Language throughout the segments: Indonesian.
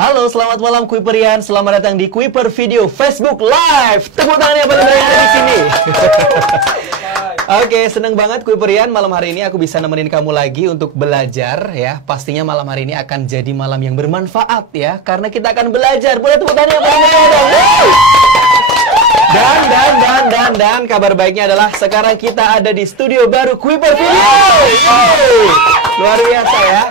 Halo, selamat malam Kuiperian. Selamat datang di Kuiper Video Facebook Live. Tepuk tangan yang paling meriah di sini. Oke, seneng banget Kuiperian. Malam hari ini aku bisa nemenin kamu lagi untuk belajar ya. Pastinya malam hari ini akan jadi malam yang bermanfaat ya, karena kita akan belajar. Boleh tepuk tangan yang paling meriah dong. Dan kabar baiknya adalah sekarang kita ada di studio baru Kuiper Video. Luar biasa ya.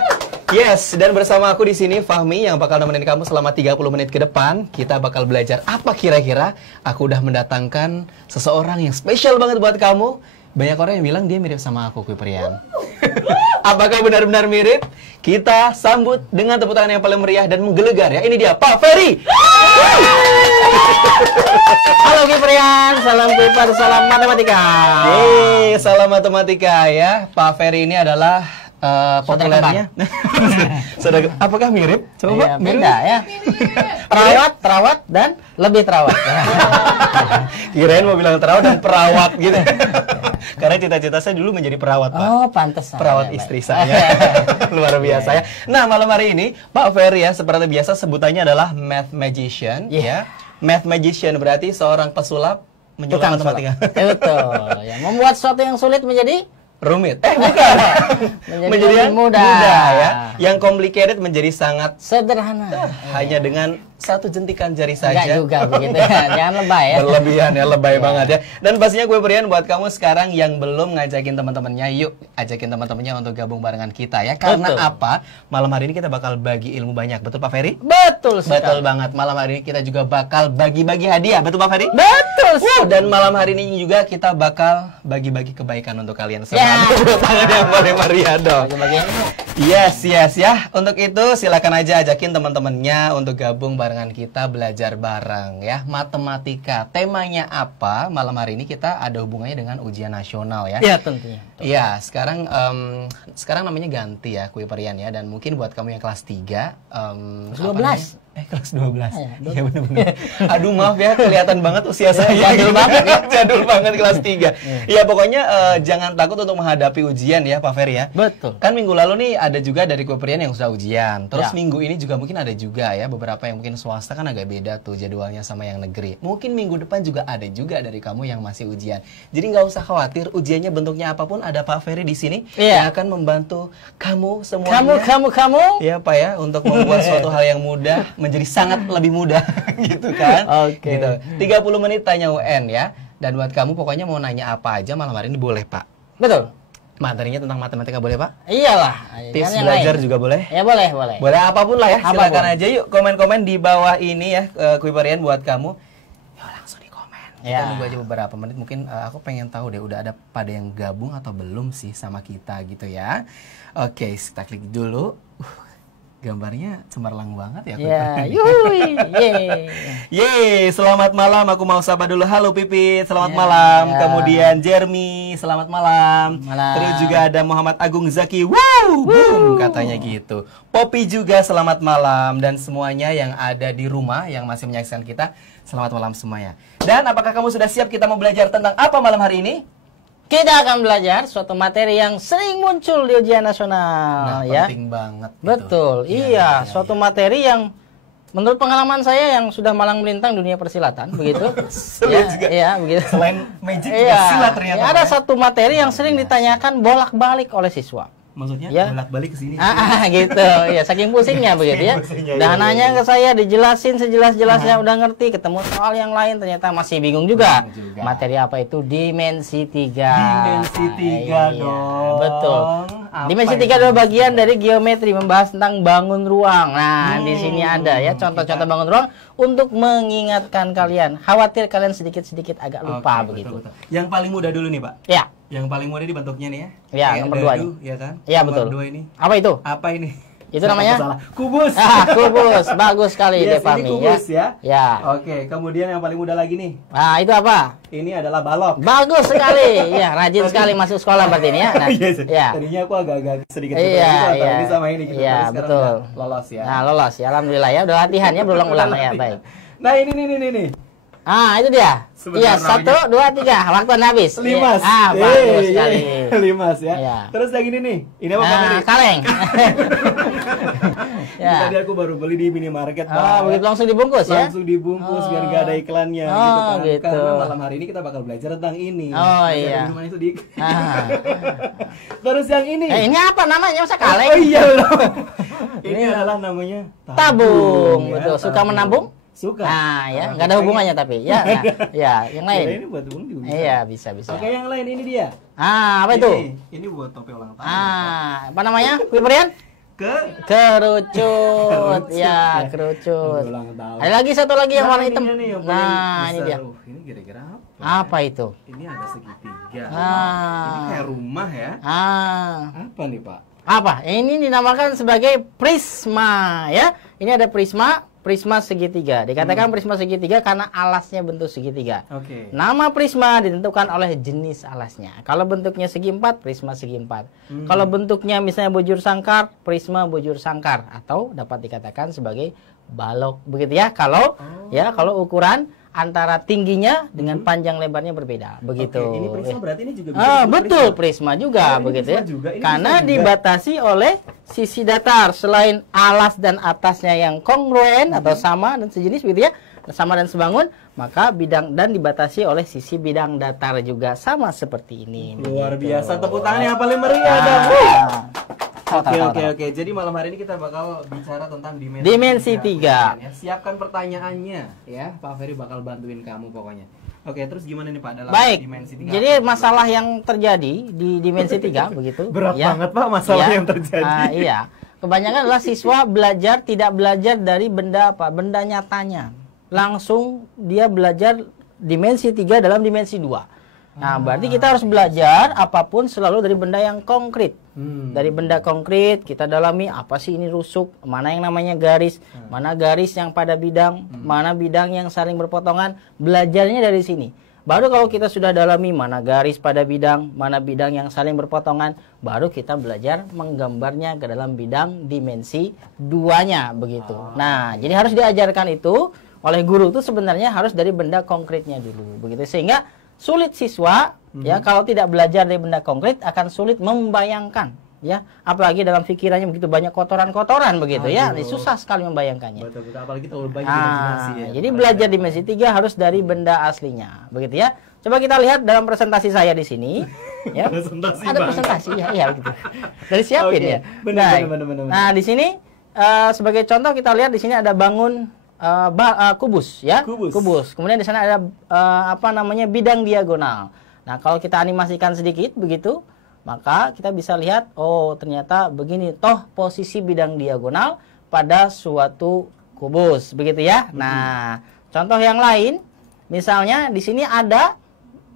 Yes, dan bersama aku di sini Fahmi yang bakal nemenin kamu selama 30 menit ke depan. Kita bakal belajar apa kira-kira. Aku udah mendatangkan seseorang yang spesial banget buat kamu. Banyak orang yang bilang dia mirip sama aku, Kuiperian. Apakah benar-benar mirip? Kita sambut dengan tepuk tangan yang paling meriah dan menggelegar ya. Ini dia, Pak Ferry. Halo Kuiperian, salam Kuiper, salam matematika. Yeay, salam matematika ya. Pak Ferry ini adalah populernya. Apakah mirip? Coba iya, mirip. beda ya. Terawat dan lebih terawat. Kirain mau bilang terawat dan perawat gitu. Karena cita-cita saya dulu menjadi perawat, Pak. Oh, pantas. Perawat ya, istri saya. Luar biasa ya. Nah, malam hari ini Pak Ferry ya, seperti biasa sebutannya adalah math magician ya. Math magician berarti seorang pesulap menjual matematika. Betul. Ya, membuat sesuatu yang sulit menjadi rumit. Bukan. menjadi yang mudah ya. Yang complicated menjadi sangat sederhana. Hanya dengan satu jentikan jari saja. Enggak juga begitu. Jangan lebay ya. Berlebihan ya, lebay banget ya. Dan pastinya gue berikan buat kamu sekarang yang belum ngajakin teman-temannya, yuk ajakin teman-temannya untuk gabung barengan kita ya. Karena apa? Malam hari ini kita bakal bagi ilmu banyak. Betul Pak Ferry? Betul sekali. Betul banget. Malam hari ini kita juga bakal bagi-bagi hadiah. Betul Pak Ferry? Betul sekali. Dan malam hari ini juga kita bakal bagi-bagi kebaikan untuk kalian semua. Tangan yang paling meriah dong. Yes ya. Untuk itu silakan aja ajakin teman-temannya untuk gabung barengan kita belajar bareng ya. Matematika. Temanya apa? Malam hari ini kita ada hubungannya dengan ujian nasional ya. Iya tentunya. Iya, sekarang namanya ganti ya Kuiperian ya, dan mungkin buat kamu yang kelas 3 12. Kelas 12. Iya benar-benar. Aduh maaf ya, kelihatan banget usia saya. Jadul banget ya. Jadul banget kelas 3. Iya pokoknya jangan takut untuk menghadapi ujian ya Pak Ferry ya. Betul. Kan minggu lalu nih ada juga dari Kuiperian yang sudah ujian. Terus Ya. minggu ini juga mungkin ada juga ya, beberapa yang mungkin swasta kan agak beda tuh jadwalnya sama yang negeri. Mungkin minggu depan juga ada juga dari kamu yang masih ujian. Jadi nggak usah khawatir, ujiannya bentuknya apapun ada Pak Ferry di sini yang akan membantu kamu semuanya. Kamu. Ya Pak ya, untuk membuat suatu hal yang mudah menjadi sangat lebih mudah gitu kan. Oke. Gitu. 30 menit tanya UN ya. Dan buat kamu pokoknya mau nanya apa aja malam hari ini boleh Pak. Betul. Materinya tentang matematika boleh Pak? Iyalah. Tips belajar juga boleh? Ya boleh. Boleh apapun lah ya. Apapun. Silakan aja yuk komen-komen di bawah ini ya, Kuiperian buat kamu. Yuk langsung di komen. Kita nunggu aja beberapa menit, mungkin aku pengen tahu deh udah ada pada yang gabung atau belum sih sama kita gitu ya. Oke, kita klik dulu. Gambarnya cemerlang banget ya. Yeay, selamat malam. Aku mau sapa dulu. Halo Pipit, selamat malam. Kemudian Jeremy, selamat malam. Terus juga ada Muhammad Agung Zaki. Boom, katanya gitu. Poppy juga selamat malam. Dan semuanya yang ada di rumah yang masih menyaksikan kita, selamat malam semuanya. Dan apakah kamu sudah siap kita mau belajar tentang apa malam hari ini? Kita akan belajar suatu materi yang sering muncul di ujian nasional, ya. Penting banget. Betul, iya. Suatu materi yang menurut pengalaman saya yang sudah malang melintang dunia persilatan, begitu. Iya, begitu. Selain magic, silat ternyata. Ada satu materi yang sering ditanyakan bolak-balik oleh siswa. Maksudnya bolak-balik ke sini. Gitu. Ya, saking pusingnya begitu ya. Dan nanya ke saya dijelasin sejelas-jelasnya udah ngerti, ketemu soal yang lain ternyata masih bingung juga. Materi apa itu? Dimensi 3. Dimensi 3 dong. Betul. Dimensi 3 adalah bagian dari geometri, membahas tentang bangun ruang. Nah, di sini ada ya contoh-contoh bangun ruang untuk mengingatkan kalian. Khawatir kalian sedikit-sedikit agak lupa begitu. Betul. Yang paling mudah dulu nih, Pak. Ya. Yang paling mudah di bentuknya nih ya. Ya, nomor 2 ini. Ya kan? Iya, betul. Nomor 2 ini. Apa itu? Apa ini? Itu namanya kubus. Kubus. Bagus sekali deh, Fahmi. Ini kubus ya. Ya. Oke, kemudian yang paling mudah lagi nih. Nah, itu apa? Ini adalah balok. Bagus sekali. Ya, rajin sekali masuk sekolah berarti ini ya. Nah, ya. Tadinya aku agak-agak sedikit ini sama ini gitu. Iya, betul. Lolos ya. Nah, lolos ya. Alhamdulillah ya. Udah latihan ya, berulang-ulang ya. Baik. Nah, ini. Ah, itu dia. Iya, 1, 2, 3. Waktu habis. Limas. Ah, bagus sekali. Limas ya. Iya. Terus yang ini nih. Ini apa Pak Ferry? Kaleng. Ini tadi aku baru beli di minimarket, Pak. Oh, begitu langsung dibungkus ya? Langsung dibungkus biar nggak ada iklannya Oh, gitu kan. gitu. Karena malam hari ini kita bakal belajar tentang ini. Oh, Belajar iya. minuman itu di. Ah. Terus yang ini. Ini apa namanya? Masa kaleng? Oh iya. Ini adalah namanya tabung. ya, Betul. Suka tabung. menabung? Suka. Nah, ya, nggak ada hubungannya tapi. Ya, nah, ya, yang Kirain lain. ini buat tabung juga bisa. Iya, bisa. Oke, yang lain ini dia. Ah, apa itu? Ini buat topi ulang tahun. Ah, apa namanya? Wiberian? Kerucut. Ya, kerucut. Ulang tahun. Ada lagi satu lagi yang warna hitam. Ini yang paling Nah, ini besar. dia. Ini kira-kira apa? Apa itu? Ini ada segitiga. Ah. Ini kayak rumah ya. Apa nih, Pak? Apa? Ini dinamakan sebagai prisma ya. Ini ada prisma segitiga. Dikatakan prisma segitiga karena alasnya bentuk segitiga. Oke. Nama prisma ditentukan oleh jenis alasnya. Kalau bentuknya segi empat, prisma segi empat. Kalau bentuknya misalnya bujur sangkar, prisma bujur sangkar atau dapat dikatakan sebagai balok. Begitu ya. Kalau kalau ukuran antara tingginya dengan panjang lebarnya berbeda. Begitu. Oke, ini prisma berarti ini juga bisa betul, prisma juga ini begitu prisma ya. juga. Ini Karena bisa juga. dibatasi oleh sisi datar selain alas dan atasnya yang kongruen atau sama dan sejenis begitu ya. Sama dan sebangun, maka bidang dan dibatasi oleh sisi bidang datar juga sama seperti ini. Luar begitu. biasa, tepuk tangan yang paling meriah dong. Oke. Jadi malam hari ini kita bakal bicara tentang Dimensi tiga. Ya, siapkan pertanyaannya ya. Pak Ferry bakal bantuin kamu pokoknya. Oke, terus gimana nih Pak dalam Baik. dimensi 3? Jadi masalah yang terjadi di dimensi 3 begitu. Berat ya. banget Pak masalah Ya. yang terjadi. Iya. Kebanyakan adalah siswa tidak belajar dari benda benda nyatanya. Langsung dia belajar dimensi 3 dalam dimensi 2. Nah, berarti kita harus belajar apapun selalu dari benda yang konkret. Dari benda konkret kita dalami apa sih ini rusuk, mana yang namanya garis, mana garis yang pada bidang, mana bidang yang saling berpotongan. Belajarnya dari sini. Baru kalau kita sudah dalami mana garis pada bidang, mana bidang yang saling berpotongan, baru kita belajar menggambarnya ke dalam bidang dimensi 2-nya begitu. Nah, jadi harus diajarkan itu oleh guru itu sebenarnya harus dari benda konkretnya dulu begitu, sehingga sulit siswa ya kalau tidak belajar dari benda konkret akan sulit membayangkan ya, apalagi dalam pikirannya begitu banyak kotoran-kotoran begitu ya, susah sekali membayangkannya. Betul, apalagi terlalu banyak imajinasi ya. Jadi belajar dimensi 3 harus dari benda aslinya begitu ya. Coba kita lihat dalam presentasi saya di sini ya. Presentasi ada presentasi ya begitu. Dari siapin ya. Benar. Nah, di sini sebagai contoh kita lihat di sini ada bangun kubus ya, kubus. Kemudian di sana ada bidang diagonal. Nah, kalau kita animasikan sedikit begitu, maka kita bisa lihat oh ternyata begini toh posisi bidang diagonal pada suatu kubus begitu ya. Nah, contoh yang lain misalnya di sini ada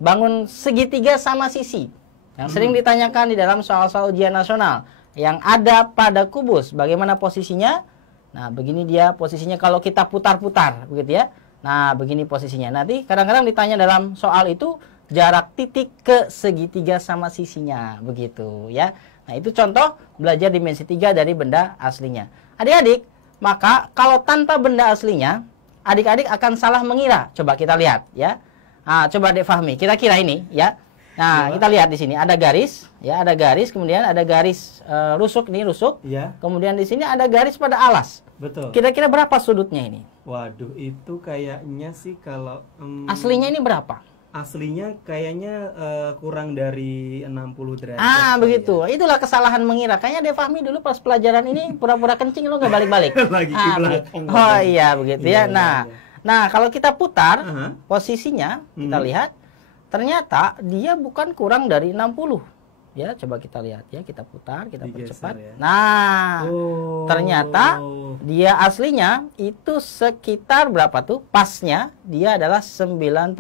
bangun segitiga sama sisi yang sering ditanyakan di dalam soal-soal ujian nasional yang ada pada kubus. Bagaimana posisinya? Nah, begini dia posisinya kalau kita putar-putar, begitu ya. Nah, begini posisinya. Nanti kadang-kadang ditanya dalam soal itu jarak titik ke segitiga sama sisinya, begitu ya. Nah, itu contoh belajar dimensi 3 dari benda aslinya. Adik-adik, maka kalau tanpa benda aslinya, adik-adik akan salah mengira. Coba kita lihat ya. Nah, coba Dek Fahmi, kita kira ini ya. Nah, kita lihat di sini ada garis, ya, ada garis, kemudian ada garis rusuk nih, rusuk. Iya. Kemudian di sini ada garis pada alas. Betul. Kira-kira berapa sudutnya ini? Waduh, itu kayaknya sih kalau aslinya ini berapa? Aslinya kayaknya kurang dari 60 derajat. Begitu. Ya. Itulah kesalahan mengira. Kayaknya Dek Fahmi dulu pas pelajaran ini pura-pura kencing lo nggak balik-balik. Lagi ke belakang. Oh iya, begitu ya. Nah, kalau kita putar posisinya, kita lihat ternyata dia bukan kurang dari 60. Ya, coba kita lihat ya, kita putar, kita percepat. Ya. Nah, ternyata dia aslinya itu sekitar berapa tuh? Pasnya dia adalah 90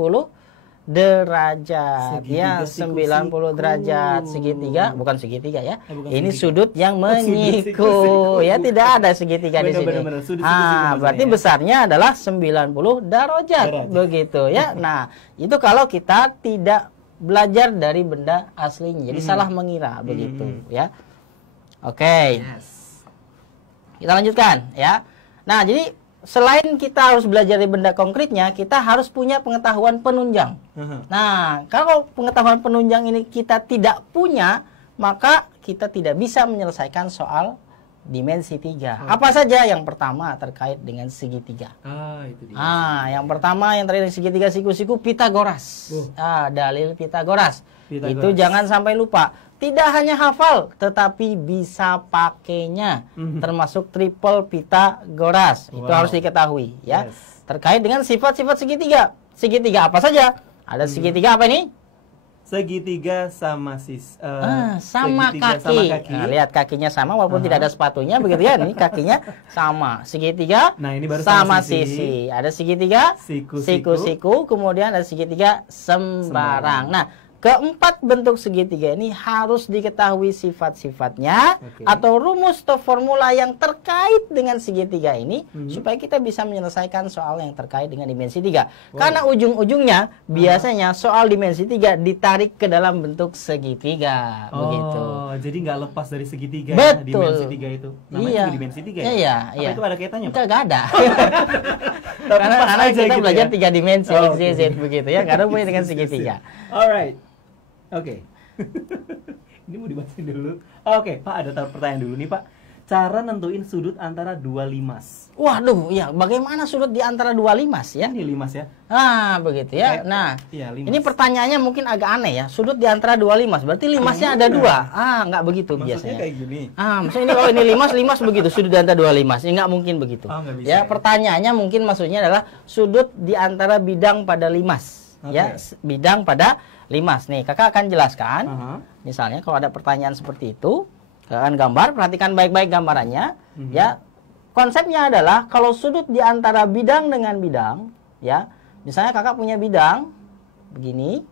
derajat. Ya, 90 derajat segitiga, bukan segitiga ya. Ini segitiga. Sudut yang menyiku. Ya, tidak ada segitiga di sini. Berarti besarnya adalah 90 derajat. Begitu ya. Nah, itu kalau kita tidak belajar dari benda aslinya, jadi salah mengira begitu ya. Oke. Kita lanjutkan ya. Nah, jadi selain kita harus belajar dari benda konkretnya, kita harus punya pengetahuan penunjang. Nah, kalau pengetahuan penunjang ini kita tidak punya, maka kita tidak bisa menyelesaikan soal dimensi 3. Apa saja? Yang pertama terkait dengan segitiga. Itu dia. Yang pertama yang terkait dengan segitiga, siku-siku Pitagoras. Dalil Pitagoras. Itu jangan sampai lupa. Tidak hanya hafal, tetapi bisa pakainya, termasuk triple Pitagoras. Itu harus diketahui, ya. Terkait dengan sifat-sifat segitiga. Segitiga apa saja? Ada segitiga apa ini? Segitiga sama sama kaki. Nah, lihat kakinya sama walaupun tidak ada sepatunya, begitu ya. Ini kakinya sama. Segitiga. Nah, ini baru sama sisi. Ada segitiga siku-siku, kemudian ada segitiga sembarang. Nah, keempat bentuk segitiga ini harus diketahui sifat-sifatnya atau rumus atau formula yang terkait dengan segitiga ini supaya kita bisa menyelesaikan soal yang terkait dengan dimensi 3. Karena ujung-ujungnya biasanya soal dimensi 3 ditarik ke dalam bentuk segitiga. Begitu. Jadi nggak lepas dari segitiga. Betul. Dimensi 3 itu. Namanya juga dimensi 3 ya? Iya. Apa itu ada kaitannya, Pak? Nggak ada. Karena kita gitu belajar ya? 3 dimensi, X, Y, Z begitu ya. Karena punya dengan segitiga. Alright. Oke. Ini mau dibacain dulu. Oke, Pak, ada pertanyaan dulu nih, Pak. Cara nentuin sudut antara dua limas. Waduh, ya bagaimana sudut di antara dua limas ya? Ini limas ya. Begitu ya. Nah, iya, limas. ini pertanyaannya mungkin agak aneh ya. Sudut di antara dua limas, berarti limasnya ada dua. Nggak begitu Maksudnya biasanya. kayak gini. Maksudnya ini kalau ini limas begitu, sudut di antara dua limas. Ini nggak mungkin begitu. Nggak bisa, ya, pertanyaannya mungkin maksudnya adalah sudut di antara bidang pada limas. Ya, bidang pada limas. Nih, kakak akan jelaskan. Misalnya kalau ada pertanyaan seperti itu, kakak akan gambar, perhatikan baik-baik gambarannya. Ya, konsepnya adalah kalau sudut di antara bidang dengan bidang, ya, misalnya kakak punya bidang begini,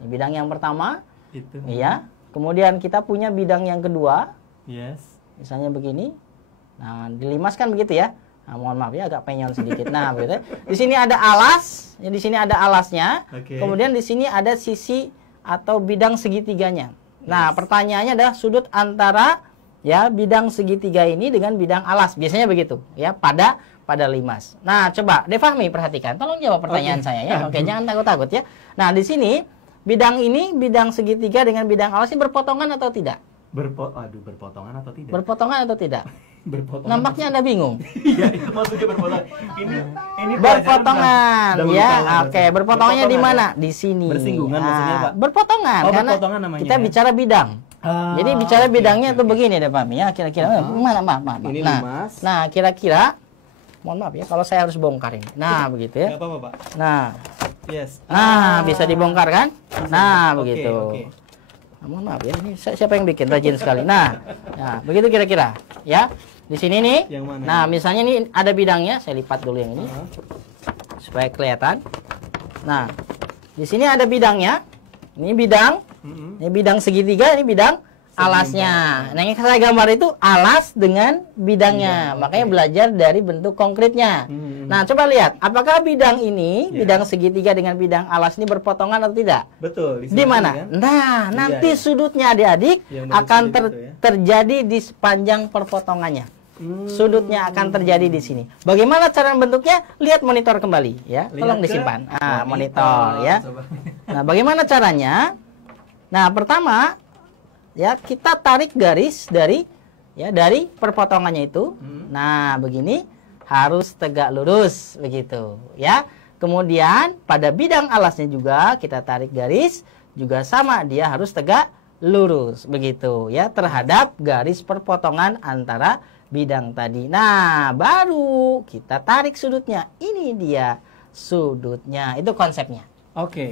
ini bidang yang pertama, itu. Ya. Kemudian kita punya bidang yang kedua, misalnya begini. Nah, dilimaskan begitu ya. Nah, mohon maaf ya agak penyon sedikit. Nah, begitu. Di sini ada alas, ya, di sini ada alasnya. Kemudian di sini ada sisi atau bidang segitiganya. Nah, pertanyaannya adalah sudut antara ya bidang segitiga ini dengan bidang alas. Biasanya begitu, ya, pada limas. Nah, coba Devahmi perhatikan. Tolong jawab pertanyaan saya ya. Oke, jangan takut-takut ya. Nah, di sini bidang ini, bidang segitiga dengan bidang alas ini berpotongan atau tidak? Berpotongan atau tidak? Berpotongan atau tidak? Berpotongan. Nampaknya Anda bingung. Iya, itu maksudnya berpotongan. Ini berpotongan ya. Oke, berpotongannya di mana? Di sini. Bersinggungan maksudnya, Pak. Berpotongan karena berpotongan namanya, kita bicara bidang. Jadi bicara bidangnya itu begini deh, Pak ya. Kira-kira maaf. Ini limas. Nah, kira-kira mohon maaf ya kalau saya harus bongkar ini. Nah, begitu ya. Enggak apa-apa, Pak. Nah. Yes. Nah, bisa dibongkar kan? Nah, begitu. Mohon maaf ya, ini siapa yang bikin, rajin sekali. Nah, begitu kira-kira ya. Di sini nih. Yang mana? Nah, misalnya ini ada bidangnya, saya lipat dulu yang ini. Supaya kelihatan. Nah, di sini ada bidangnya. Ini bidang. Ini bidang segitiga, ini bidang alasnya. Nah, yang saya gambar itu alas dengan bidangnya. Makanya belajar dari bentuk konkretnya. Nah, coba lihat, apakah bidang ini, bidang segitiga dengan bidang alas ini berpotongan atau tidak? Betul. Di mana? Kan? Nah, nanti sudutnya adik-adik akan terjadi di sepanjang perpotongannya. Sudutnya akan terjadi di sini. Bagaimana cara bentuknya? Lihat monitor kembali, ya. Tolong disimpan. Monitor, ya. Nah, bagaimana caranya? Nah, pertama, ya kita tarik garis dari perpotongannya itu. Nah, begini harus tegak lurus begitu, ya. Kemudian pada bidang alasnya juga kita tarik garis juga sama, dia harus tegak lurus begitu, ya, terhadap garis perpotongan antara bidang tadi. Nah, baru kita tarik sudutnya. Ini dia sudutnya. Itu konsepnya.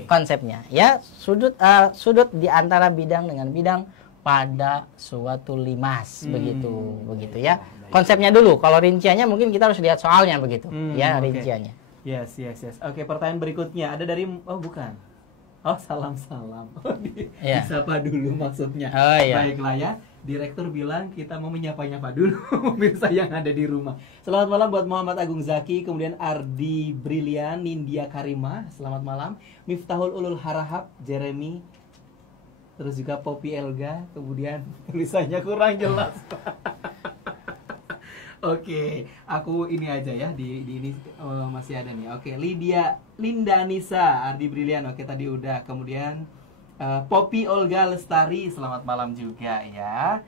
Konsepnya, ya, sudut di antara bidang dengan bidang pada suatu limas begitu ya. Konsepnya dulu. Kalau rinciannya mungkin kita harus lihat soalnya begitu, ya, rinciannya. Yes. Oke, pertanyaan berikutnya ada dari bukan. Salam. Disapa dulu maksudnya. Baiklah ya. Direktur bilang kita mau menyapa-nyapa dulu pemirsa yang ada di rumah. Selamat malam buat Muhammad Agung Zaki, kemudian Ardi Brilian, Nindya Karimah, selamat malam. Miftahul Ulul Harahap, Jeremy, terus juga Poppy Elga, kemudian tulisannya kurang jelas. Oke, aku ini aja ya di ini masih ada nih. Oke, Linda Anissa, Ardi Brilian. Oke, tadi udah. Kemudian Poppy Olga Lestari, selamat malam juga ya.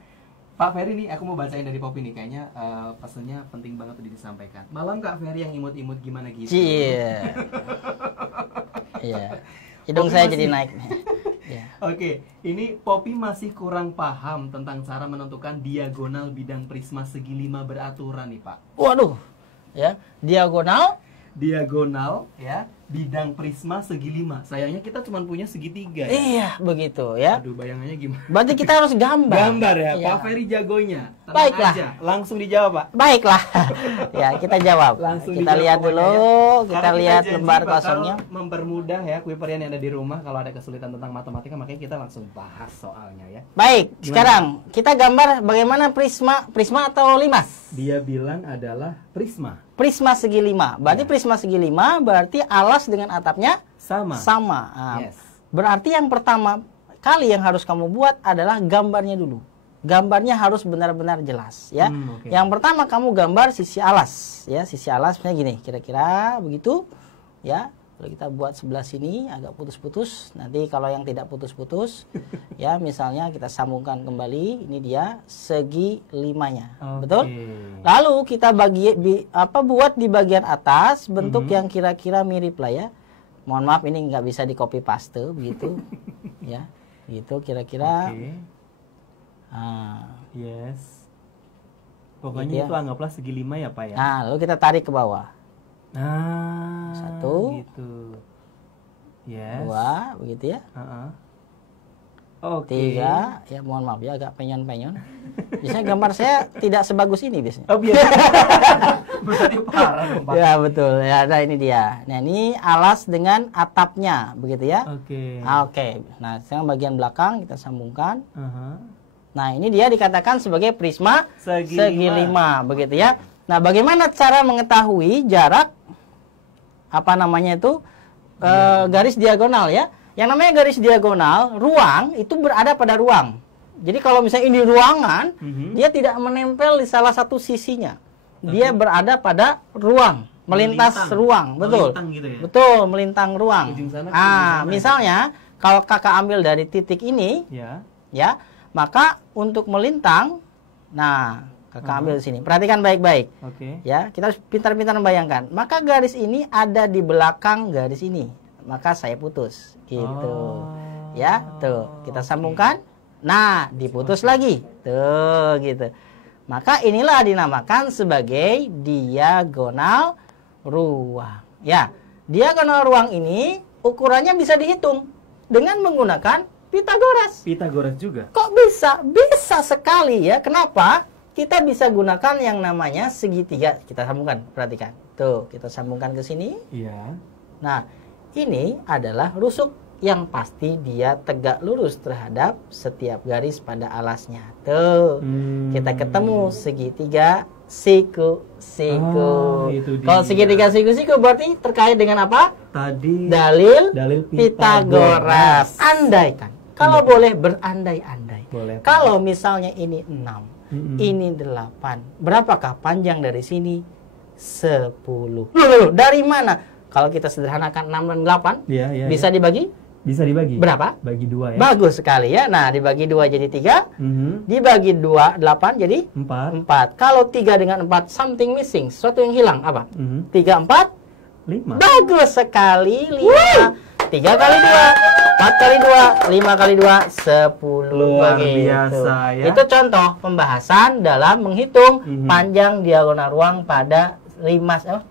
Pak Ferry nih, aku mau bacain dari Poppy nih, kayaknya pesannya penting banget tadi disampaikan. Malam Kak Ferry yang imut-imut gimana gitu. Iya. Iya. Hidung saya jadi naik nih. Ya. Oke, ini Poppy masih kurang paham tentang cara menentukan diagonal bidang prisma segi 5 beraturan nih Pak. Waduh. Ya, diagonal Ya, bidang prisma segi 5. Sayangnya kita cuma punya segitiga ya. Iya, begitu ya. Aduh, bayangannya gimana? Berarti kita harus gambar. Gambar ya, Iya. Pak Ferry jagonya. Tenang Baiklah. aja. Langsung dijawab, Pak. Baiklah. Ya, kita jawab. Langsung Kita dijawab lihat pokoknya dulu, ya. kita Karena lihat janji lembar bakal kosongnya. mempermudah ya Kuiperian yang ada di rumah kalau ada kesulitan tentang matematika, makanya kita langsung bahas soalnya ya. Baik, Gimana? sekarang kita gambar bagaimana prisma atau limas. Dia bilang adalah prisma. Prisma segi 5. Berarti Ya. prisma segi 5 berarti alas dengan atapnya Sama. Nah, Yes. berarti yang pertama kali yang harus kamu buat adalah gambarnya dulu. Gambarnya harus benar-benar jelas ya. Oke. Yang pertama kamu gambar sisi alas ya, sisi alas misalnya gini, kira-kira begitu ya. Kalau kita buat sebelah sini agak putus-putus, nanti kalau yang tidak putus-putus ya misalnya kita sambungkan kembali, ini dia segi 5-nya. Oke. Betul? Lalu kita buat di bagian atas bentuk yang kira-kira mirip lah ya. Mohon maaf ini nggak bisa di copy paste begitu. Ya. Gitu kira-kira. Oke. Nah, Yes. Pokoknya Gitu ya. itu anggaplah segi 5 ya, Pak ya. nah, lalu kita tarik ke bawah. Nah, Satu. gitu. Yes. 2, begitu ya. Oke. 3, ya mohon maaf ya agak penyon-penyon. Biasanya gambar saya tidak sebagus ini biasanya. Oh, biasa. Berarti parah dong, Pak. Ya betul. Ya, nah ini dia. Nah, ini alas dengan atapnya, begitu ya. Oke. Oke. Nah, sekarang bagian belakang kita sambungkan. Aha. Nah, ini dia dikatakan sebagai prisma Segi segi 5, begitu ya. Nah, bagaimana cara mengetahui jarak garis diagonal ya? Yang namanya garis diagonal, ruang itu berada pada ruang. Jadi kalau misalnya ini ruangan, dia tidak menempel di salah satu sisinya. Dia berada pada ruang, melintas ruang, betul. Melintang gitu ya? Betul, melintang ruang. Ujung sana ke ujung sana. Misalnya kalau kakak ambil dari titik ini, Ya. ya, maka untuk melintang, nah, kakak ambil di sini. Perhatikan baik-baik. Oke. Ya, kita harus pintar-pintar membayangkan. Maka garis ini ada di belakang garis ini. Maka saya putus. Gitu. Oh, Ya, tuh. Kita sambungkan. Nah, diputus lagi. Tuh, gitu. Maka inilah dinamakan sebagai diagonal ruang. Ya, diagonal ruang ini ukurannya bisa dihitung dengan menggunakan Pitagoras. Pitagoras juga. Kok bisa? Bisa sekali ya. Kenapa? Kita bisa gunakan yang namanya segitiga. Kita sambungkan, perhatikan. Tuh, kita sambungkan ke sini. Iya. Nah, ini adalah rusuk yang pasti dia tegak lurus terhadap setiap garis pada alasnya. Tuh, kita ketemu segitiga siku-siku. Oh, itu dia. Kalau segitiga siku-siku berarti terkait dengan apa? Tadi Dalil Pitagoras. Pitagoras. Andaikan. Kalau boleh berandai-andai. Boleh. Kalau misalnya ini 6, ini 8. Berapakah panjang dari sini? 10. Loh, dari mana? Kalau kita sederhanakan 6 dan 8, Iya, bisa dibagi? Bisa dibagi. Berapa? Bagi 2 ya. Bagus sekali ya. Nah, dibagi 2 jadi 3. Mhm. Dibagi 2, 8 jadi 4. 4. Kalau 3 dengan 4, something missing. Sesuatu yang hilang. Apa? 3, 4. 5. Bagus sekali. 5. 3 kali 2. 4 kali 2. 5 kali 2. 10. Luar Begitu. biasa ya. Itu contoh pembahasan dalam menghitung panjang diagonal ruang pada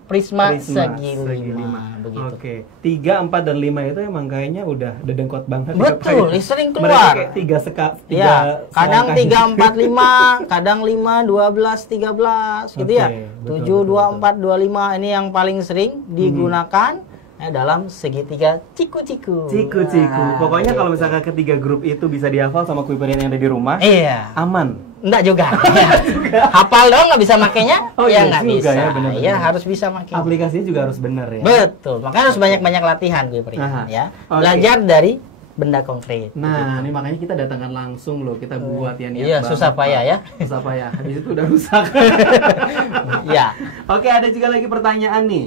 prisma segi 5. Begitu. Oke. 3, 4 dan 5 itu emang kayaknya udah dedengkot banget. Betul, ya. sering Mereka keluar. kayak 3 Ya, kadang 3, 4, 5, kadang 5, 12, 13, gitu ya. Oke, betul, 7, 2, betul. 4, 25, ini yang paling sering digunakan dalam segitiga ciku-ciku. Ciku-ciku. Nah, Pokoknya kalau gitu. misalkan ketiga grup itu bisa dihafal sama Kuiperian yang ada di rumah, Iya. aman. Enggak juga. Hafal dong nggak bisa makainya? Oh, ya iya nggak juga bisa. ya, benar-benar. Ya harus bisa makainya. Aplikasinya juga harus benar ya. Betul. Makanya harus banyak-banyak latihan gue beri. Aha. Ya. Oke. Belajar dari benda konkret. Nah, ini makanya kita datangkan langsung loh, kita buat ya niat Iya, banget, susah payah Pak. ya. Susah payah. Habis itu udah rusak. Ya. Oke, ada juga lagi pertanyaan nih.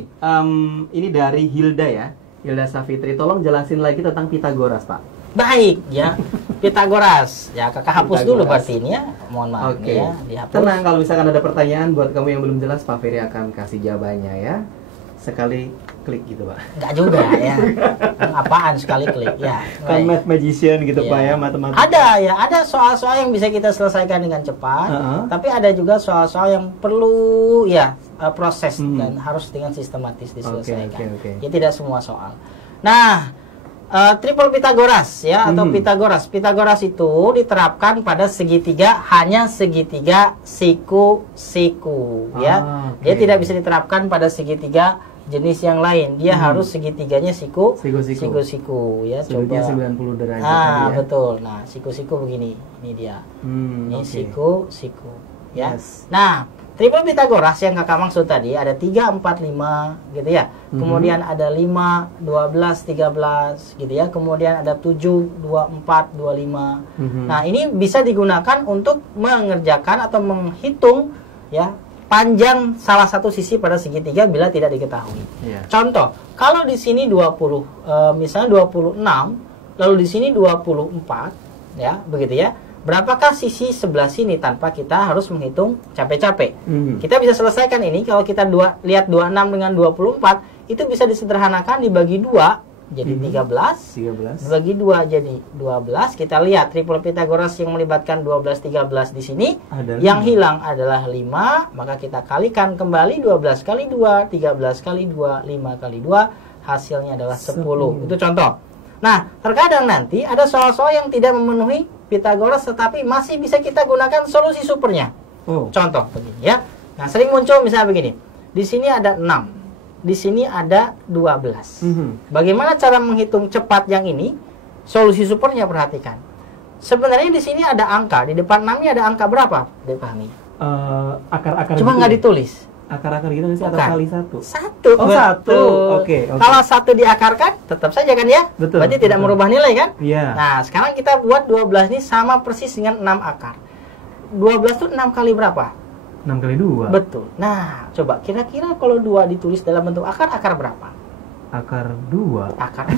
Ini dari Hilda ya. Hilda Safitri, tolong jelasin lagi tentang Pitagoras, Pak. Baik, ya. Pitagoras. Ya, kakak hapus dulu Pitagoras. berarti ini ya. Mohon maaf Oke. ya, dihapus. Tenang, kalau misalkan ada pertanyaan buat kamu yang belum jelas, Pak Ferry akan kasih jawabannya ya. Sekali klik gitu, Pak. Enggak juga ya. Apaan sekali klik ya. Kan Baik. math magician gitu, Iya. Pak ya, matematika. Ada soal-soal yang bisa kita selesaikan dengan cepat, tapi ada juga soal-soal yang perlu ya proses dan harus dengan sistematis diselesaikan. Oke. Ya tidak semua soal. Nah, triple Pitagoras ya atau Pitagoras. Pitagoras itu diterapkan pada segitiga hanya segitiga siku-siku ya. Oke. Dia tidak bisa diterapkan pada segitiga jenis yang lain. Dia harus segitiganya siku-siku ya. Sudutnya Coba 90 derajat Ah, tadi ya. betul. Nah, siku-siku begini. Ini dia. Ini Oke. siku-siku ya. Yes. Nah, triple Pitagoras yang kakak maksud tadi ada 3, 4, 5 gitu ya. Kemudian ada 5, 12, 13 gitu ya. Kemudian ada 7, 24, 25. Nah, ini bisa digunakan untuk mengerjakan atau menghitung ya panjang salah satu sisi pada segitiga bila tidak diketahui. Iya. Contoh, kalau di sini 20, misalnya 26, lalu di sini 24, ya, begitu ya. Berapakah sisi sebelah sini tanpa kita harus menghitung capek-capek? Kita bisa selesaikan ini kalau kita lihat 26 dengan 24, itu bisa disederhanakan dibagi 2 jadi 13. 13. Dibagi 2 jadi 12. Kita lihat triple Pitagoras yang melibatkan 12, 13 di sini. Ada Yang 5. hilang adalah 5. Maka kita kalikan kembali 12 kali 2, 13 kali 2, 5 kali 2. Hasilnya adalah 10. Itu contoh. Nah, terkadang nanti ada soal-soal yang tidak memenuhi Pitagoras tetapi masih bisa kita gunakan solusi supernya. Oh. Contoh begini ya. Nah, sering muncul misalnya begini. Di sini ada 6. Di sini ada 12. Bagaimana cara menghitung cepat yang ini? Solusi supernya perhatikan. Sebenarnya di sini ada angka, di depan 6-nya ada angka berapa? Dipahami. Akar-akar Cuma gitu nggak ya? ditulis. Akar-akar gitu nggak sih atau Bukan. kali satu? Satu. Oh, betul. satu. Oke. Kalau satu diakarkan, tetap saja kan ya? Betul, Berarti tidak betul. merubah nilai kan? Iya. Nah, sekarang kita buat 12 ini sama persis dengan 6 akar. 12 itu 6 kali berapa? 6 kali 2. Betul. Nah, coba kira-kira kalau 2 ditulis dalam bentuk akar, akar berapa? Akar 2. Akar 4.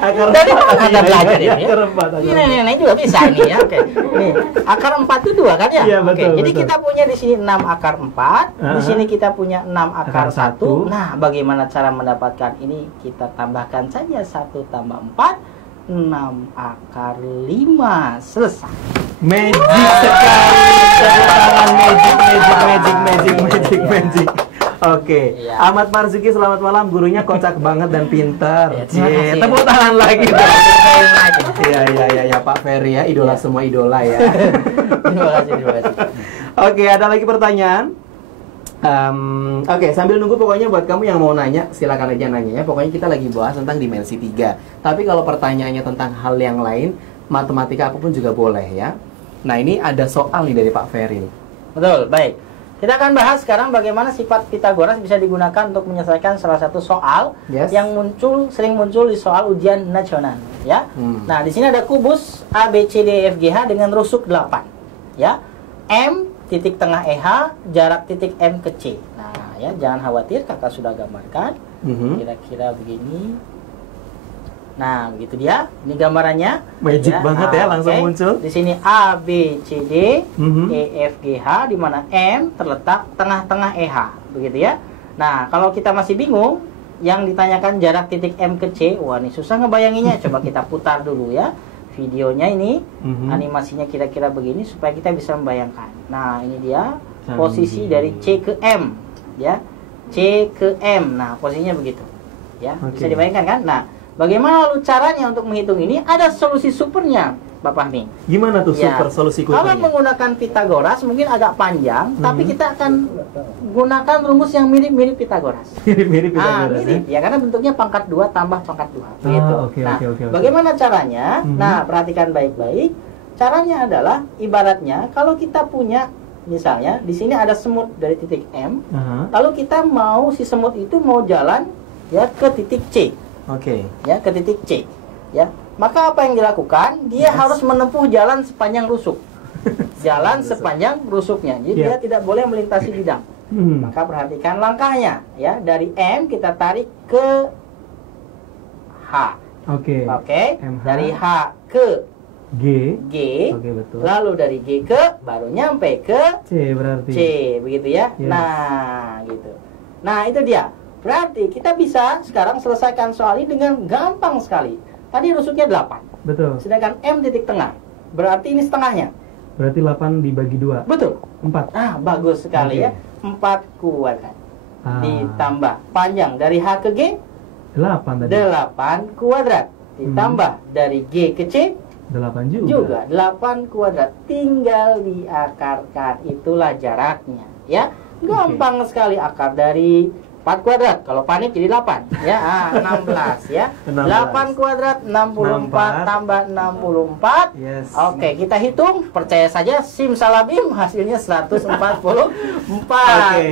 Akar Dari mana empat, Anda iya, belajar iya, ini? Ya? akar 4, akar Ini empat. nenek juga bisa ini ya. Oke. Nih, akar 4 itu 2 kan ya? Iya, Oke. betul, Jadi betul. kita punya di sini 6 akar 4, di sini kita punya 6 akar Akar 1. 1. Nah, bagaimana cara mendapatkan ini? Kita tambahkan saja 1 tambah 4, 6 akar 5. Selesai. Magic sekali. Tepuk tangan, magic. Oke, Iya. Ahmad Marzuki, selamat malam. Gurunya kocak banget dan pintar. Ya, terima Cie, kasih. tepuk tangan lagi dong. Terima Iya, Pak Ferry ya, idola semua idola ya. kasih. Oke, ada lagi pertanyaan? Oke, sambil nunggu pokoknya buat kamu yang mau nanya, silakan aja nanya ya. Pokoknya kita lagi bahas tentang dimensi 3. Tapi kalau pertanyaannya tentang hal yang lain, matematika apapun juga boleh ya. Nah, ini ada soal nih dari Pak Ferry. Betul, baik. Kita akan bahas sekarang bagaimana sifat Pitagoras bisa digunakan untuk menyelesaikan salah satu soal Yes. yang sering muncul di soal ujian nasional, ya. Nah, di sini ada kubus A B C D E F G H dengan rusuk 8, ya. M titik tengah EH, jarak titik M ke C. Nah, ya, jangan khawatir, kakak sudah gambarkan. Kira-kira begini. Nah, begitu dia. Ini gambarannya. Magic banget ya, langsung oke. muncul. Di sini A, B, C, D, Mhm. E, F, G, H, di mana M terletak tengah-tengah EH. Begitu ya. Nah, kalau kita masih bingung, yang ditanyakan jarak titik M ke C, wah ini susah ngebayanginnya. Coba kita putar dulu ya videonya ini. Animasinya kira-kira begini supaya kita bisa membayangkan. Nah, ini dia posisi dari C ke M. Ya, C ke M. Nah, posisinya begitu. Ya, bisa Oke. dibayangkan kan? Nah, bagaimana lalu caranya untuk menghitung ini? Ada solusi supernya, Pak Fahmi. Gimana tuh Ya, super solusi kalau kuotanya? menggunakan Pitagoras mungkin agak panjang, tapi kita akan gunakan rumus yang mirip-mirip Pitagoras. Mirip-mirip Pitagoras ya? Mirip ya, karena bentuknya pangkat 2 tambah pangkat 2. Begitu. oke, Nah, oke. bagaimana caranya? Nah, perhatikan baik-baik. Caranya adalah ibaratnya kalau kita punya misalnya di sini ada semut dari titik M, lalu kita mau si semut itu mau jalan ya ke titik C. Oke. Ya, ke titik C. ya. Maka apa yang dilakukan? Dia harus menempuh jalan sepanjang rusuk. Jalan sepanjang rusuknya. Jadi dia tidak boleh melintasi bidang. Maka perhatikan langkahnya, ya. Dari M kita tarik ke H. Oke. Dari H ke G. Oke, betul. Lalu dari G ke baru nyampe ke C berarti. C, begitu ya. Yes. Nah, gitu. Nah, itu dia. Berarti kita bisa sekarang selesaikan soal ini dengan gampang sekali. Tadi rusuknya 8. Betul. Sedangkan M titik tengah. Berarti ini setengahnya. Berarti 8 dibagi 2. Betul. 4. Ah, bagus sekali ya. 4 kuadrat. Ditambah panjang dari H ke G 8 tadi. 8 kuadrat. Ditambah dari G ke C 8 juga 8 kuadrat. Tinggal diakarkan, itulah jaraknya, ya. Gampang sekali akar dari 4 kuadrat. Kalau panik jadi 8, ya. 16 ya. 8 kuadrat 64 tambah 64. Yes. Oke, kita hitung, percaya saja simsalabim hasilnya 144.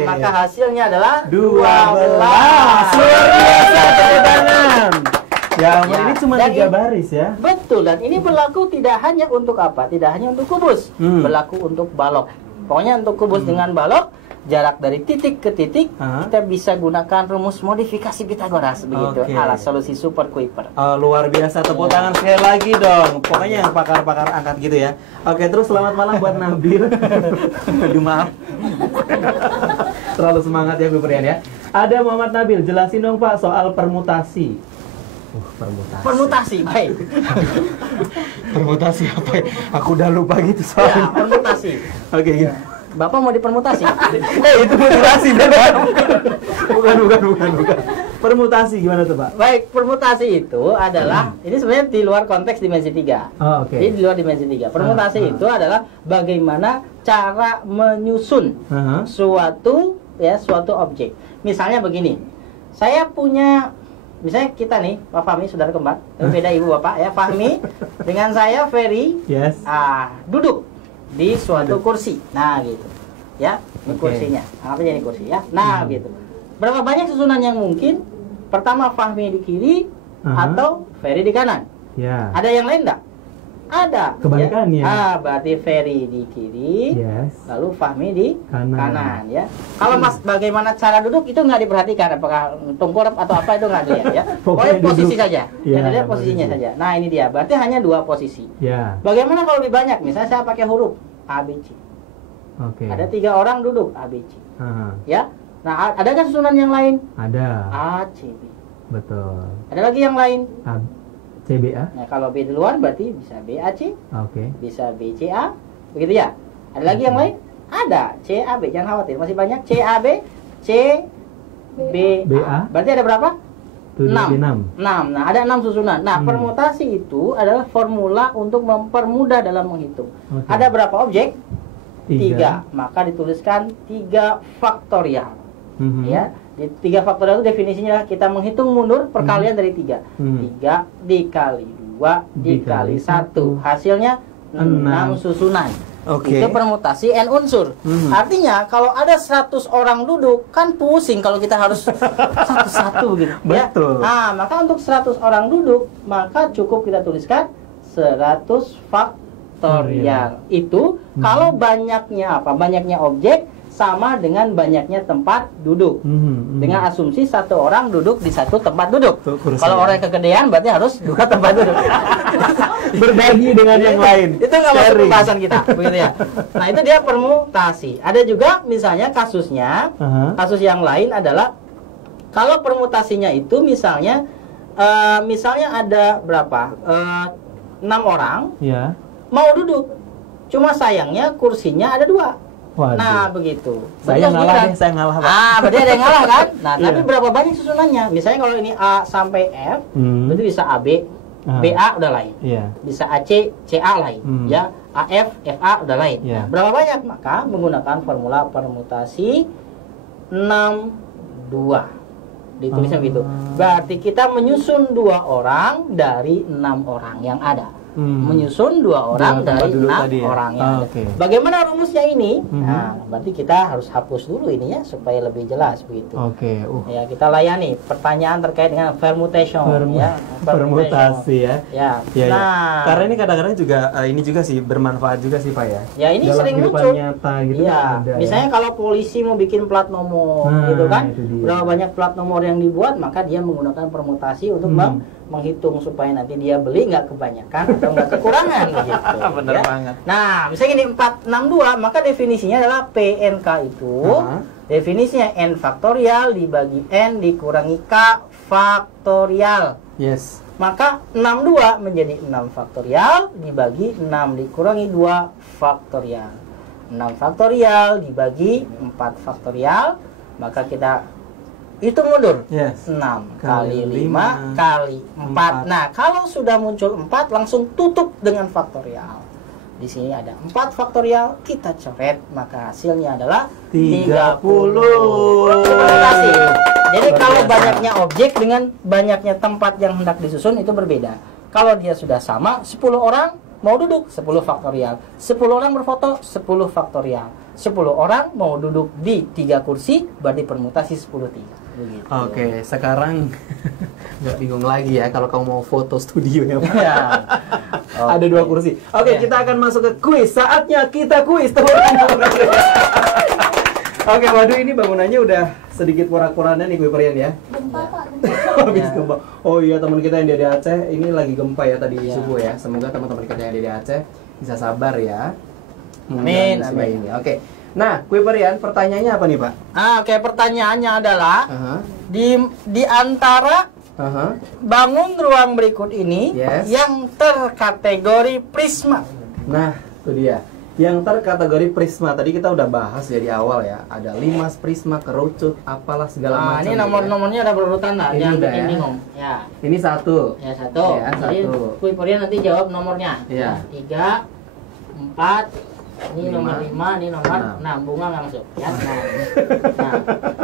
Maka hasilnya adalah 12. Luar biasa, tepuk tangan. Ya, ini cuma 3 baris ya. Betul, dan ini berlaku tidak hanya untuk apa? Tidak hanya untuk kubus, berlaku untuk balok. Pokoknya untuk kubus dengan balok, jarak dari titik ke titik, kita bisa gunakan rumus modifikasi Pitagoras begitu. Alas solusi Super Kuiper. Luar biasa, tepuk tangan sekali lagi dong. Pokoknya yang pakar-pakar angkat gitu ya. Oke, terus selamat malam buat Nabil. Aduh, maaf. Terlalu semangat ya Bu Prian ya. Ada Muhammad Nabil, jelasin dong Pak soal permutasi. Permutasi, baik. Permutasi apa ya? Aku udah lupa gitu soalnya. Ya, permutasi. Oke, gitu. Bapak mau dipermutasi? Itu mutasi bukan. Permutasi gimana tuh, Pak? Baik, permutasi itu adalah ini sebenarnya di luar konteks dimensi 3. Oh, oke. Jadi di luar dimensi 3. Permutasi itu adalah bagaimana cara menyusun suatu objek. Misalnya begini. Saya punya, misalnya kita nih, Pak Fahmi, saudara kembar, beda ibu bapak ya, Fahmi dengan saya Ferry, duduk di suatu kursi. Nah, gitu. Ya, ini kursinya. Anggap aja ini kursi ya. Nah, gitu. Berapa banyak susunan yang mungkin? Pertama Fahmi di kiri atau Ferry di kanan. Ya. Ada yang lain enggak? Ada. Kebalikannya. Ya? Berarti Ferry di kiri, lalu Fahmi di kanan ya. Kalau Mas bagaimana cara duduk itu nggak diperhatikan, apakah tengkurap atau apa itu nggak dilihat ya. Pokoknya posisi saja. Yang dilihat posisinya saja. Nah, ini dia. Berarti hanya 2 posisi. Ya. Bagaimana kalau lebih banyak? Misalnya saya pakai huruf A, B, C. Ada 3 orang duduk A, B, C. Ya. Nah, ada nggak susunan yang lain? Ada. A, C, B. Betul. Ada lagi yang lain? C, B, A. Nah, kalau B duluan berarti bisa B, A, C. Bisa B, C, A. Begitu ya? Ada lagi yang lain? Ada. C, A, B. Jangan khawatir. Masih banyak. C, A, B. C, B, A. Berarti ada berapa? 6. Nah, ada 6 susunan. Nah, permutasi itu adalah formula untuk mempermudah dalam menghitung. Ada berapa objek? 3. Maka dituliskan 3 faktorial. Ya. Di 3 faktorial itu definisinya kita menghitung mundur perkalian dari 3. 3 dikali 2 dikali 1. Hasilnya 6 susunan. Itu permutasi N unsur. Artinya kalau ada 100 orang duduk kan pusing kalau kita harus satu-satu gitu. Betul. Ya? Nah, maka untuk 100 orang duduk maka cukup kita tuliskan 100 faktorial. Itu kalau banyaknya apa? Banyaknya objek sama dengan banyaknya tempat duduk. Dengan asumsi 1 orang duduk di 1 tempat duduk. Kalau orang kegedean berarti harus 2 tempat duduk. Berbagi dengan yang lain. Itu nggak masuk pembahasan kita, begitu ya. Nah, itu dia permutasi. Ada juga misalnya kasusnya, kasus yang lain adalah kalau permutasinya itu misalnya ada berapa? 6 orang mau duduk. Cuma sayangnya kursinya ada 2. Waduh. Nah, begitu. Saya ngalah Pak. Berarti ada yang ngalah kan? Nah, tapi berapa banyak susunannya? Misalnya kalau ini A sampai F, berarti bisa AB, BA udah lain. Bisa AC, CA lain. Ya, AF, FA udah lain. Nah, berapa banyak? Maka menggunakan formula permutasi 62. Ditulisnya begitu. Berarti kita menyusun 2 orang dari 6 orang yang ada. menyusun 2 orang Dua tempat dari duduk 6 tadi ya? orang yang ada. Oke. Bagaimana rumusnya ini? Nah, berarti kita harus hapus dulu ininya supaya lebih jelas begitu. Oke. Ya, kita layani pertanyaan terkait dengan permutation ya. Permutasi ya. Ya. Ya, ya. Nah, Karena ini kadang-kadang juga ini juga sih bermanfaat juga sih Pak ya. ya ini Dalam sering kehidupan muncul. nyata gitu Iya, kan ada, misalnya ya. kalau polisi mau bikin plat nomor Nah, gitu kan, itu dia. berapa banyak plat nomor yang dibuat, maka dia menggunakan permutasi untuk menghitung supaya nanti dia beli nggak kebanyakan atau nggak kekurangan gitu. Bener ya. banget. Nah, misalnya gini 462, maka definisinya adalah PNK itu definisinya N faktorial dibagi N dikurangi K faktorial. Yes. Maka 62 menjadi 6 faktorial dibagi 6 dikurangi 2 faktorial. 6 faktorial dibagi 4 faktorial, maka kita hitung mundur. Yes. 6 Kali kali 5 kali 4. Nah, kalau sudah muncul 4 langsung tutup dengan faktorial. Di sini ada 4 faktorial, kita coret, maka hasilnya adalah 30. Terima kasih. Jadi Luar kalau biasa. banyaknya objek dengan banyaknya tempat yang hendak disusun itu berbeda. Kalau dia sudah sama, 10 orang mau duduk, 10 faktorial. 10 orang berfoto, 10 faktorial. 10 orang mau duduk di 3 kursi, berarti permutasi 10 3. Begitu. Oke, sekarang nggak bingung lagi ya kalau kamu mau foto studio ya Pak. Ya. Ada 2 kursi. Oke, Ya. kita akan masuk ke kuis. Saatnya kita kuis, teman-teman. Oke, waduh ini bangunannya udah sedikit porak-porandan nih Kuiperian ya. Gempa Pak, Habis Ya. gempa. Oh iya, teman kita yang di Aceh ini lagi gempa ya tadi Ya. subuh ya. Semoga teman-teman kita yang di Aceh bisa sabar ya. Amin, Musibah amin. ini. Oke. Nah, Kuiperian pertanyaannya apa nih, Pak? Oke, pertanyaannya adalah Aha. di antara Aha. bangun ruang berikut ini Yes. yang terkategori prisma. Nah, itu dia. Yang terkategori prisma tadi kita udah bahas ya di awal ya. Ada limas, prisma, kerucut, apalah segala Nah, macam. ini gitu nomor-nomornya ada berurutan lah, Ini jangan udah bikin ya. bingung. Ya, ya. Ini 1. ya satu. Ya, Jadi satu. Kuiperian nanti jawab nomornya. Iya. 3, 4, ini nomor 5, ini nomor 6. 6. Bunga nggak masuk. Ya,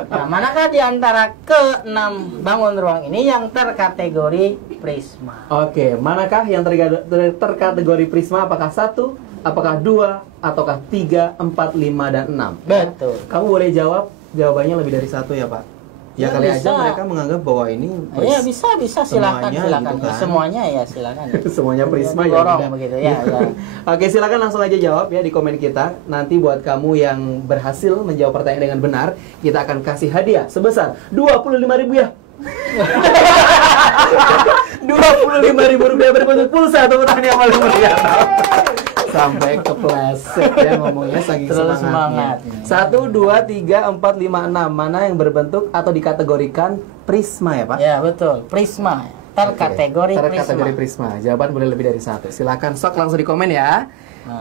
nah, manakah di antara ke-6 bangun ruang ini yang terkategori prisma? Oke, manakah yang terkategori prisma? Apakah 1, apakah 2, ataukah 3, 4, 5, dan 6? Betul. Kamu boleh jawab jawabannya lebih dari 1 ya Pak? Ya, Ya, kali bisa. aja mereka menganggap bahwa ini Ya bisa silakan Semuanya silakan. gitu kan. Semuanya ya silakan. Semuanya prisma ya. Dorong udah. begitu ya. Ya. Oke, silakan langsung aja jawab ya di komen kita. Nanti buat kamu yang berhasil menjawab pertanyaan dengan benar, kita akan kasih hadiah sebesar 25.000 ya. 25.000 rupiah berbentuk pulsa, tepuk tangan yang paling meriah. Sampai kepleset ya ngomongnya saking Terlalu semangatnya. semangat. 1, 2, 3, 4, 5, 6. Mana yang berbentuk atau dikategorikan prisma ya Pak? Ya betul. Prisma. Terkategori Oke, prisma. terkategori prisma. Jawaban boleh lebih dari 1. Silakan sok langsung di komen ya.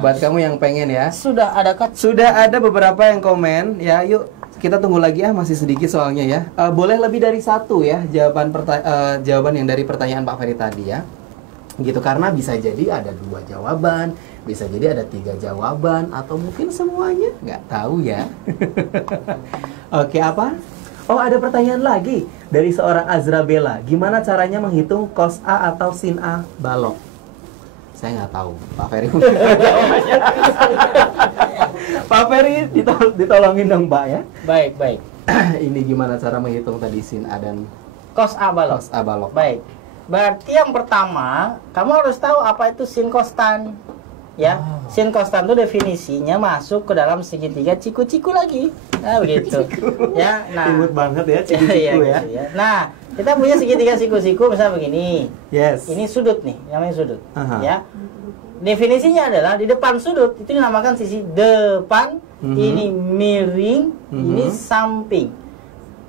Buat kamu yang pengen ya. Sudah ada Sudah ada beberapa yang komen ya. Yuk kita tunggu lagi ya, masih sedikit soalnya ya. Boleh lebih dari 1 ya jawaban yang dari pertanyaan Pak Ferry tadi ya. Gitu, karena bisa jadi ada 2 jawaban, bisa jadi ada 3 jawaban, atau mungkin semuanya, nggak tahu ya. Oke, apa? Oh, ada pertanyaan lagi dari seorang Azra Bella. Gimana caranya menghitung cos A atau sin A balok? Saya nggak tahu, Pak Ferry. Pak Ferry ditolongin dong, Pak ya. baik. Ini gimana cara menghitung tadi sin A dan Cos A balok. cos A balok? Baik. Berarti yang pertama, kamu harus tahu apa itu sin kostan. Ya, sin kostan itu definisinya masuk ke dalam segitiga ciku-ciku lagi. Nah, begitu. Ya, nah. Ribut banget ya, Iya, ciku-ciku ya. gitu ya. Nah, kita punya segitiga siku-siku misalnya begini. Yes. Ini sudut nih, namanya sudut. Aha. Ya. Definisinya adalah di depan sudut itu dinamakan sisi depan, ini miring, ini samping.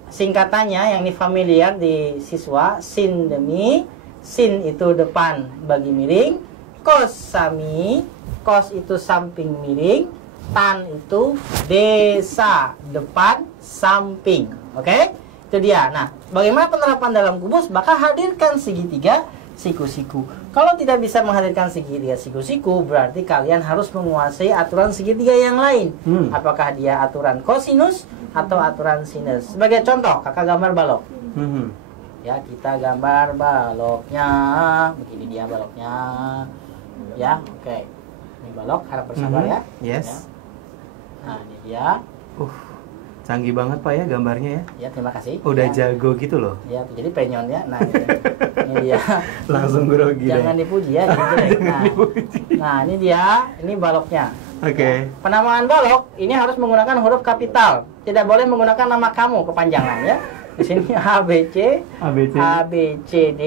Singkatannya yang ini familiar di siswa, sin demi, sin itu depan bagi miring, cos sami, cos itu samping miring, tan itu desa depan samping. Oke? Itu dia. Nah, bagaimana penerapan dalam kubus? Maka hadirkan segitiga siku-siku. Kalau tidak bisa menghadirkan segitiga siku-siku, berarti kalian harus menguasai aturan segitiga yang lain. Apakah dia aturan kosinus atau aturan sinus? Sebagai contoh, kakak gambar balok. Ya, kita gambar baloknya. Begini dia baloknya. Ya, oke. Ini balok, harap bersabar ya. Yes. Ya. Nah, ini dia. Canggih banget Pak ya gambarnya ya. Ya, terima kasih. Udah ya. jago gitu loh. Ya, jadi penyonnya. Nah, ini dia. Langsung grogi Jangan deh. dipuji ya, gitu deh. Nah, ini dia. Ini baloknya. Oke. Penamaan balok ini harus menggunakan huruf kapital. Tidak boleh menggunakan nama kamu kepanjangan ya. Di sini A B C, A B C D,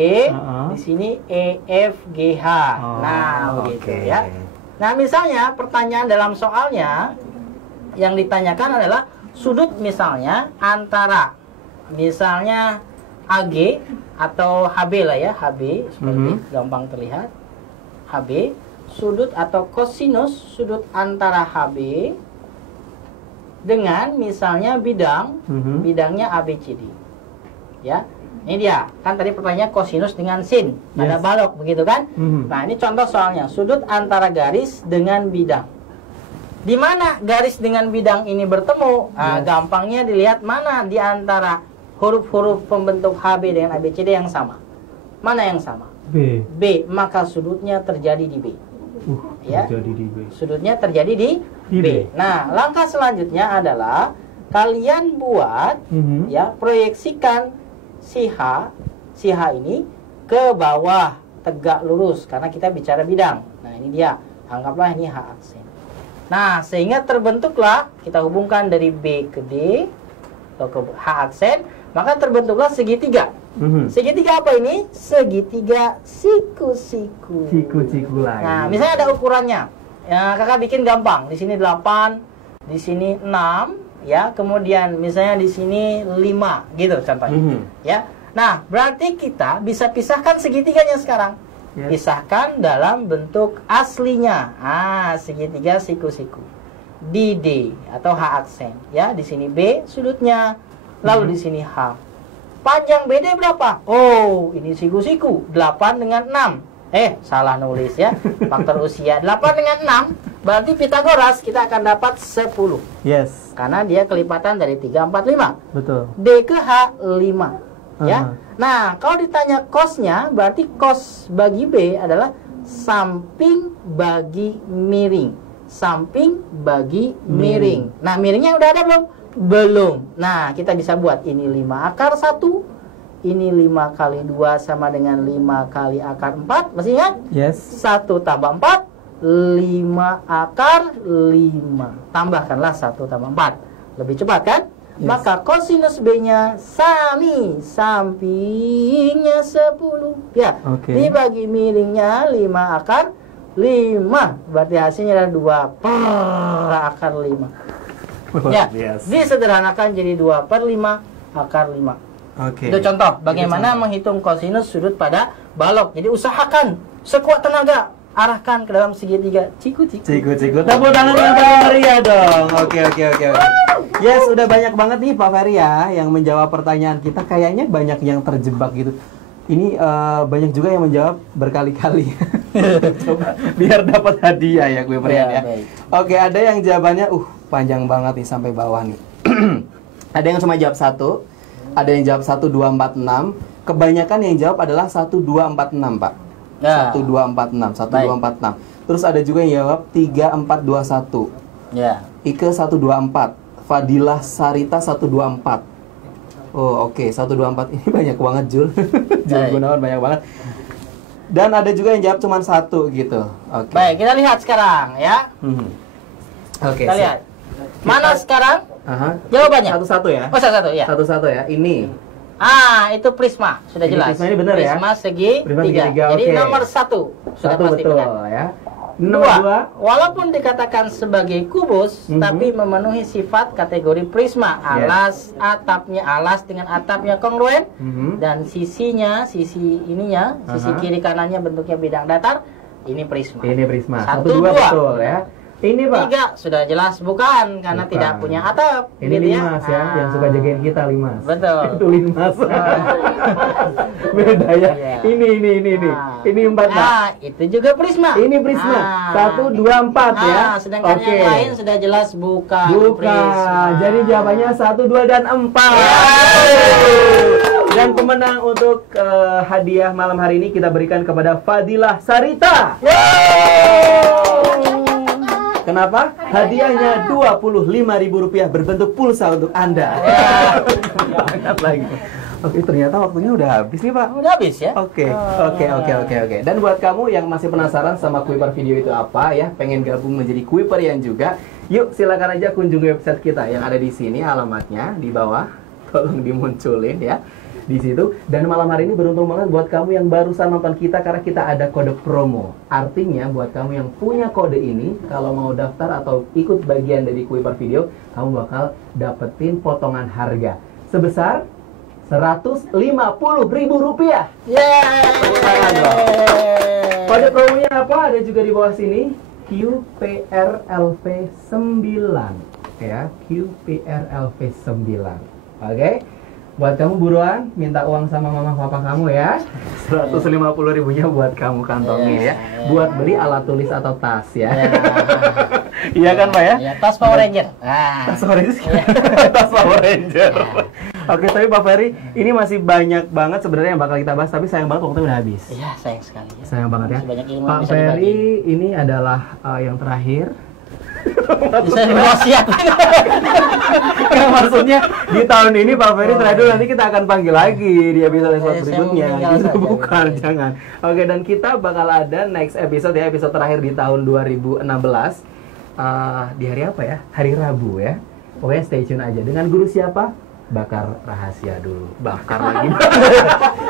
di sini E F G H. Nah, begitu ya. Nah, misalnya pertanyaan dalam soalnya yang ditanyakan adalah sudut misalnya antara misalnya AG atau HB lah ya, HB seperti gampang terlihat. HB, sudut atau kosinus sudut antara HB dengan misalnya bidangnya ABCD. Ya. Ini dia. Kan tadi pertanyaannya kosinus dengan sin. Ada balok begitu kan? Nah, ini contoh soalnya, sudut antara garis dengan bidang. Di mana garis dengan bidang ini bertemu? Nah, gampangnya dilihat mana di antara huruf-huruf pembentuk HB dengan ABCD yang sama. Mana yang sama? B. B, maka sudutnya terjadi di B. Ya. Terjadi di B. Sudutnya terjadi di B. Nah, langkah selanjutnya adalah kalian buat ya, proyeksikan si H ini ke bawah tegak lurus karena kita bicara bidang. Nah, ini dia. Anggaplah ini H aksen. Nah, sehingga terbentuklah, kita hubungkan dari B ke D atau ke H aksen, maka terbentuklah segitiga. Segitiga apa ini? Segitiga siku-siku. Siku-siku lagi. Nah, misalnya ada ukurannya. Ya, kakak bikin gampang. Di sini 8, di sini 6, ya. Kemudian misalnya di sini 5, gitu contohnya. Ya. Nah, berarti kita bisa pisahkan segitiganya sekarang. Pisahkan dalam bentuk aslinya. Segitiga siku-siku. Di D atau H aksen, ya. Di sini B sudutnya, lalu di sini H. Panjang BD berapa? Oh, ini siku-siku. 8 dengan 6. Salah nulis ya. Faktor usia 8 dengan 6. Berarti Pitagoras kita akan dapat 10. Yes. Karena dia kelipatan dari 3, 4, 5. Betul. D ke H 5. Ya. Nah, kalau ditanya cosnya, berarti cos bagi B adalah samping bagi miring. Samping bagi miring. Nah, miringnya udah ada belum? Belum. Nah, kita bisa buat ini 5 akar 1. Ini 5 kali 2 sama dengan 5 kali akar 4. Masih ingat? Yes. 1 tambah 4, 5 akar 5. Tambahkanlah 1 tambah 4. Lebih cepat kan? Yes. Maka kosinus B-nya sampingnya 10. Ya. Dibagi miringnya 5 akar 5. Berarti hasilnya adalah 2 per akar 5. Ya, disederhanakan jadi 2 per 5 akar 5. Itu contoh bagaimana menghitung kosinus sudut pada balok. Jadi usahakan sekuat tenaga arahkan ke dalam segitiga siku-siku. Siku-siku. Tepuk tangan yang paling meriah dong. Oke. Yes, udah banyak banget nih Pak Ferry ya yang menjawab pertanyaan kita. Kayaknya banyak yang terjebak gitu. Ini banyak juga yang menjawab berkali-kali. Coba biar dapat hadiah ya gue ya. Oke, ada yang jawabannya panjang banget nih sampai bawah nih. Ada yang cuma jawab 1. Ada yang jawab 1, 2, 4, 6. Kebanyakan yang jawab adalah 1, 2, 4, 6, Pak. 1, 2, 4, 6. 1, 2, 4, 6. Terus ada juga yang jawab 3, 4, 2, 1. Ya. Ike 1, 2, 4. Fadilah Sarita 1, 2, 4. Oh, oke. 1, 2, 4. Ini banyak banget, Jul. Jul Gunawan banyak banget. Dan ada juga yang jawab cuma 1 gitu. Oke. Baik, kita lihat sekarang ya. Oke. Kita lihat. Mana sekarang? Jawabannya? Satu-satu ya. Oh, satu-satu ya. Satu-satu ya. Ini. Itu prisma, sudah Ini jelas. prisma ini benar ya? Prisma segi Prisma 3. Jadi nomor 1 sudah pasti betul, benar. Ya. Nomor 2, walaupun dikatakan sebagai kubus, tapi memenuhi sifat kategori prisma. Alas atapnya alas dengan atapnya kongruen, dan sisinya, sisi ininya, sisi kiri kanannya bentuknya bidang datar. Ini prisma. Ini prisma. 1, 2 2 betul ya. Ini Pak. 3 sudah jelas bukan karena tidak punya atap. Ini gitu Limas ya, yang suka jagain kita Limas. Betul. Itu Limas. Beda ya. Ini. Ini 4 Pak. Itu juga prisma. Ini prisma. 1, 2, 4 ya. Sedangkan yang lain sudah jelas bukan prisma. Jadi jawabannya 1, 2 dan 4. Dan pemenang untuk hadiah malam hari ini kita berikan kepada Fadilah Sarita. Kenapa? Hadiahnya Rp25.000 berbentuk pulsa untuk Anda. Banget lagi. Oke, ternyata waktunya udah habis nih, Pak. Udah habis ya? Oke. Dan buat kamu yang masih penasaran sama Kuiper Video itu apa ya, pengen gabung menjadi Kuiperian juga, yuk silakan aja kunjungi website kita yang ada di sini, alamatnya di bawah. Tolong dimunculin ya di situ. Dan malam hari ini beruntung banget buat kamu yang barusan nonton kita karena kita ada kode promo. Artinya buat kamu yang punya kode ini, kalau mau daftar atau ikut bagian dari Kuiper Video, kamu bakal dapetin potongan harga sebesar Rp150.000. Kode promonya apa? Ada juga di bawah sini, QPRLV9 ya, QPRLV9. Oke. Buat kamu buruan minta uang sama mama papa kamu ya. 150.000-nya buat kamu kantongin ya. Buat beli alat tulis atau tas ya. Iya kan, Pak ya? Ya, tas Power Ranger. Tas Power Ranger. Tas Power Ranger. Oke, tapi Pak Ferry, ini masih banyak banget sebenarnya yang bakal kita bahas, tapi sayang banget waktunya udah habis. Iya, sayang sekali. Ya. Sayang banget ya. Banyak ilmu Pak bisa Ferry, ini adalah yang terakhir. Bisa wasiat. Nah, maksudnya di tahun ini Pak Ferry terakhir, nanti kita akan panggil lagi di episode berikutnya. Gitu, bukan, jangan. Oke, dan kita bakal ada next episode ya, episode terakhir di tahun 2016. Di hari apa ya? Hari Rabu ya. Pokoknya stay tune aja. Dengan guru siapa? Bakar rahasia dulu. Bakar lagi.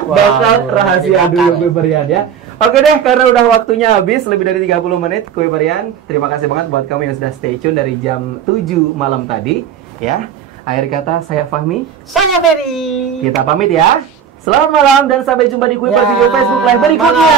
Bakar rahasia dulu Kuiperian ya. Oke deh, karena udah waktunya habis lebih dari 30 menit Kuiperian. Terima kasih banget buat kamu yang sudah stay tune dari jam 7 malam tadi ya. Akhir kata saya Fahmi, Saya Ferry. kita pamit ya. Selamat malam dan sampai jumpa di Kuiper Video Facebook Live berikutnya.